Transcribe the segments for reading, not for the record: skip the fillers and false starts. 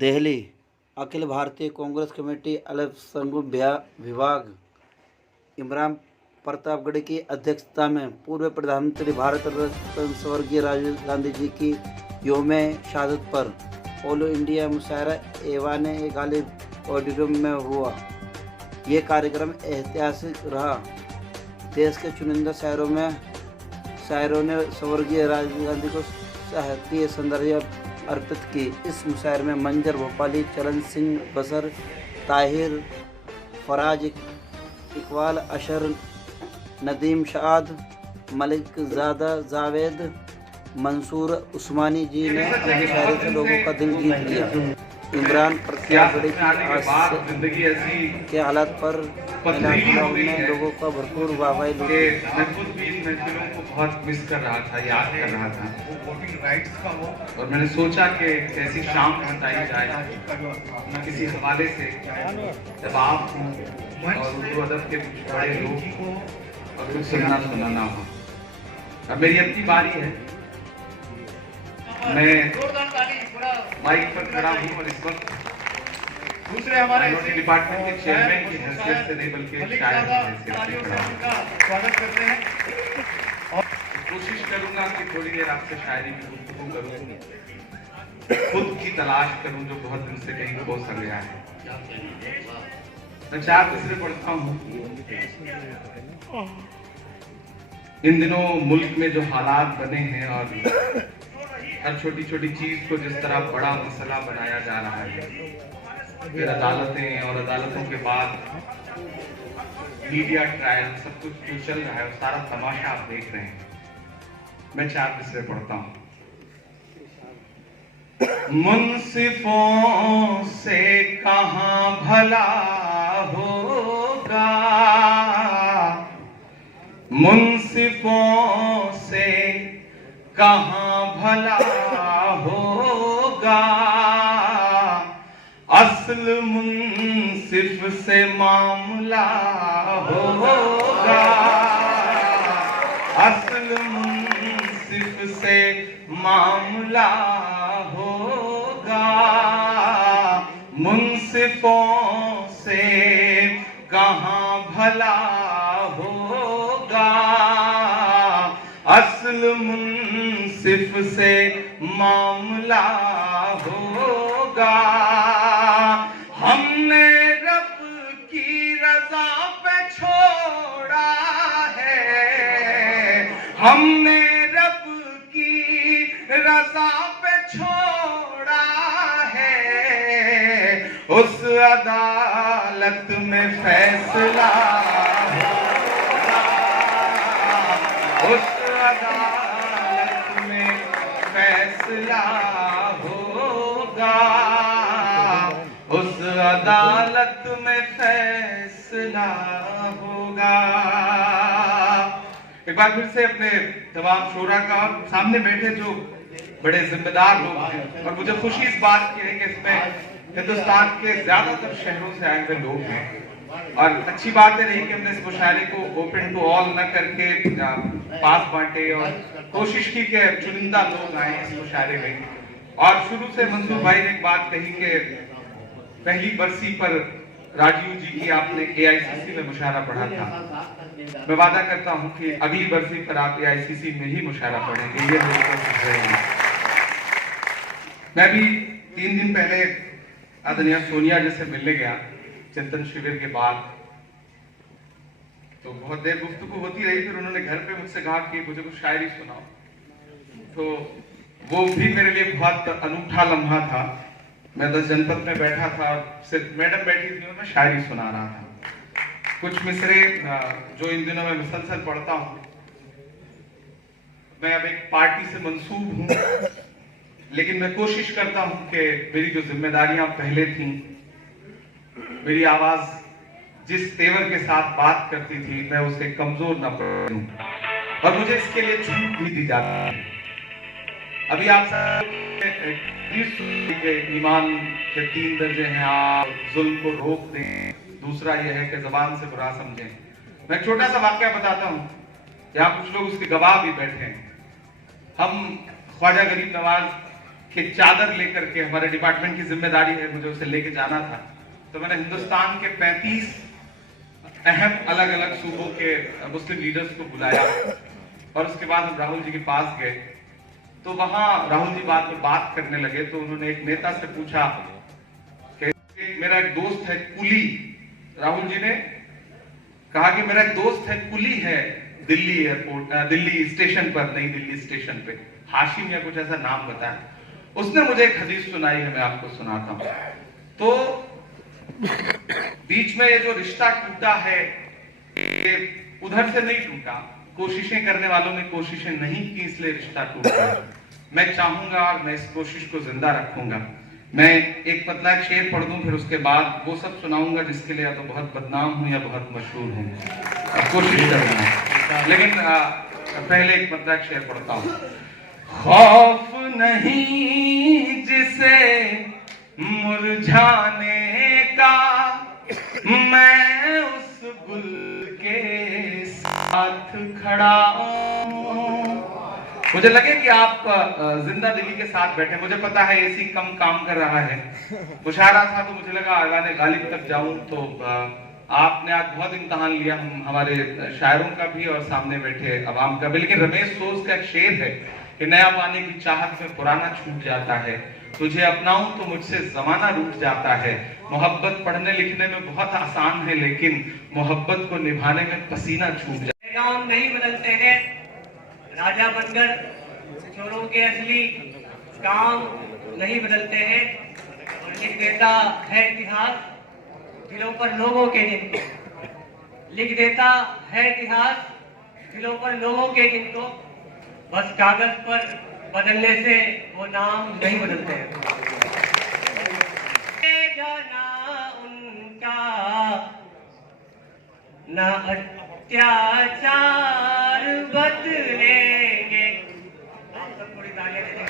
Delhi Akhil Bharatiya Congress committee अल्पसंख्यक विभाग इमरान प्रतापगढ़ की अध्यक्षता में पूर्व प्रधानमंत्री भारत रत्न स्वर्गीय राजीव गांधी जी की यौम शहादत पर ऑल इंडिया मुशायरा ऐवान गालिब ऑडिटोरियम में हुआ। ये कार्यक्रम ऐतिहासिक रहा। देश के चुनिंदा शायरों ने स्वर्गीय राजीव गांधी को साहित्य संदर्भ अर्पित की। इस मुशायरे में मंजर भोपाली, चरण सिंह बसर, ताहिर, फराज इकबाल, अशर, नदीम शाद, मलिक ज़ादा, जावेद, मंसूर उस्मानी जी ने अपने शायरी से लोगों का दिल जीत लिया। इमरान प्रतापगढ़ के हालात पर ने लोगों का भरपूर वाहवाही लूटी। मैं खुद भी इन महफिलों को बहुत मिस कर रहा था, याद कर रहा था। वोटिंग राइट्स का हो और मैंने सोचा कि कैसी शाम बताई जाए किसी हवाले से, जब आप और उर्दू अदब के कुछ बड़े लोग और कुछ सुनना सुनाना हो। अब मेरी अपनी बारी है। मैं माइक पर खड़ा हूँ और इस वक्त दूसरे हमारे डिपार्टमेंट के चेयरमैन की हैसियत से नहीं बल्कि शायर की हैसियत से खड़ा हूँ। स्वागत करते हैं और कोशिश करूंगा कि थोड़ी देर आपसे शायरी में गुफ्तगू करूं, खुद की तलाश करूं जो बहुत दिन से कहीं खो सा गया है। मैं 4 मिसरे पढ़ता हूँ। इन दिनों मुल्क में जो हालात बने हैं और हर छोटी छोटी चीज को जिस तरह बड़ा मसला बनाया जा रहा है, फिर अदालतें और अदालतों के बाद मीडिया ट्रायल, सब कुछ जो चल रहा है वो सारा तमाशा आप देख रहे हैं। मैं 4 मिसरे पढ़ता हूँ। मुंसिफों से कहाँ भला होगा, मुंसिफों से कहाँ भला होगा, असल मुंसिफ से मामला होगा, असल मुंसिफ से मामला होगा, मुंसिफों से कहाँ भला होगा, असल मुंसिफ से मामला होगा। हमने रब की रजा पे छोड़ा है, हमने रब की रजा पे छोड़ा है, उस अदालत में फैसला होगा, उस अदालत में फैसला होगा, उस अदालत में फैसला होगा। एक बार फिर से अपने तमाम शोरा का सामने बैठे जो बड़े जिम्मेदार लोग हैं, और मुझे खुशी इस बात की है कि इसमें हिंदुस्तान के ज्यादातर शहरों से आए हुए लोग हैं। और अच्छी बात है रही कि हमने इस मुशायरे को ओपन टू ऑल न करके पास बांटे और कोशिश की कि चुनिंदा लोग आए इस मुशायरे में। और शुरू से मंसूर भाई ने एक बात कही कि पहली बरसी पर राजीव जी की आपने AICC में मुशायरा पढ़ा था। मैं वादा करता हूं कि अगली बरसी पर आप AICC में ही मुशायरा पढ़ेंगे, ये मेरी कोशिश रहेगी। मैं भी 3 दिन पहले आदरणीय सोनिया जी से मिलने गया चिंतन शिविर के बाद, तो बहुत देर गुफ्तगू होती रही। फिर उन्होंने घर पे मुझसे कहा कि मुझे कुछ शायरी सुनाओ, तो वो भी मेरे लिए बहुत अनूठा लम्हा था। मैं 10 जनपद में बैठा था, सिर्फ मैडम बैठी थी और मैं शायरी सुना रहा था। कुछ मिसरे जो इन दिनों में मुसलसल पढ़ता हूँ। मैं अब एक पार्टी से मंसूब हूँ, लेकिन मैं कोशिश करता हूँ कि मेरी जो जिम्मेदारियां पहले थीं, मेरी आवाज जिस तेवर के साथ बात करती थी, मैं उसे कमजोर न पड़ूं, और मुझे इसके लिए छूट भी दी जाती है। अभी आप ईमान के 3 दर्जे हैं, आप जुल्म को रोक दें, दूसरा यह है कि जबान से बुरा समझें। मैं एक छोटा सा वाकया बताता हूँ, यहाँ कुछ लोग उसके गवाह भी बैठे हैं। हम ख्वाजा गरीब नवाज कि चादर लेकर के, हमारे डिपार्टमेंट की जिम्मेदारी है, मुझे उसे लेके जाना था, तो मैंने हिंदुस्तान के 35 अहम अलग अलग सूबों के मुस्लिम लीडर्स को बुलाया और उसके बाद हम राहुल जी के पास गए। तो वहां राहुल जी बात करने लगे, तो उन्होंने एक नेता से पूछा कि मेरा एक दोस्त है कुली, राहुल जी ने कहा कि मेरा एक दोस्त है कुली है दिल्ली एयरपोर्ट, दिल्ली स्टेशन पर, नई दिल्ली स्टेशन पे, हाशिम या कुछ ऐसा नाम बताया। उसने मुझे एक हदीस सुनाई है, मैं आपको सुनाता हूं। तो बीच में ये जो रिश्ता टूटा है, ये उधर से नहीं टूटा, कोशिशें करने वालों ने कोशिशें नहीं की, इसलिए रिश्ता टूटा। मैं चाहूंगा और मैं इस कोशिश को जिंदा रखूंगा। मैं एक पतला एक शेर पढ़ दूं, फिर उसके बाद वो सब सुनाऊंगा जिसके लिए या तो बहुत बदनाम हूं या बहुत मशहूर हूं, कोशिश करूंगा। लेकिन पहले एक पतला एक शेर पढ़ता हूं। खौफ नहीं जिसे मुरझाने का, मैं उस गुल के साथ खड़ा हूं। मुझे लगे कि आप जिंदा दिली के साथ बैठे, मुझे पता है एसी कम काम कर रहा है, मुशायरा था, तो मुझे लगा आगाने गालिब तक जाऊं। तो आपने आज बहुत इम्तहान लिया, हमारे शायरों का भी और सामने बैठे अवाम का भी। लेकिन रमेश सोज का एक शेर है कि नया पाने की चाहत में पुराना छूट जाता है, तुझे अपनाऊं तो मुझसे जमाना रूठ जाता है। मोहब्बत पढ़ने लिखने में बहुत आसान है, लेकिन मोहब्बत को निभाने में पसीना छूट जाता है। गाँव नहीं बदलते हैं, राजा बनकर चोरों के असली काम नहीं बदलते हैं, और लिख देता है इतिहास दिलों पर लोगों के जिनको, लिख देता है इतिहास दिलों पर लोगों के जिनको, बस कागज पर बदलने से वो नाम नहीं बदलते हैं। ना उनका ना अत्याचार बदलेंगे, आप सब थोड़ी तालियां दे दें।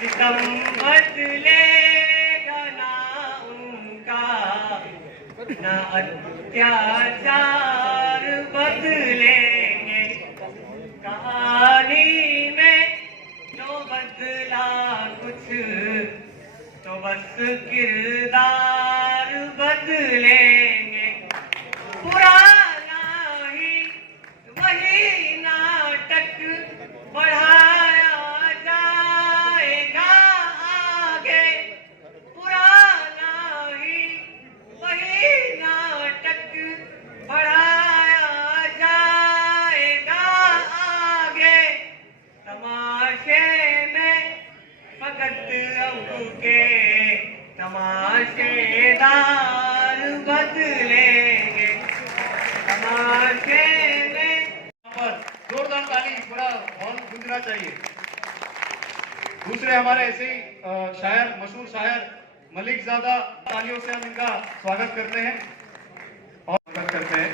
सितम बदलेगा ना उनका, ना अत्याचार बदलेंगे। कहानी में जो बदला कुछ, तो बस किरदार बदलेंगे। पुराना ही वही नाटक बढ़ाया जाएगा आगे, पुराना ही वही नाटक बढ़ाया जाएगा आगे। तमाशे में फकत अब के तमाशेदार बदलेंगे, तमाशे में। जोरदार ताली, बड़ा हॉल गूंजना चाहिए। दूसरे हमारे ऐसे ही शायर, मशहूर शायर मलिक ज़ादा, तालियों से हम इनका स्वागत करते हैं और स्वागत करते हैं।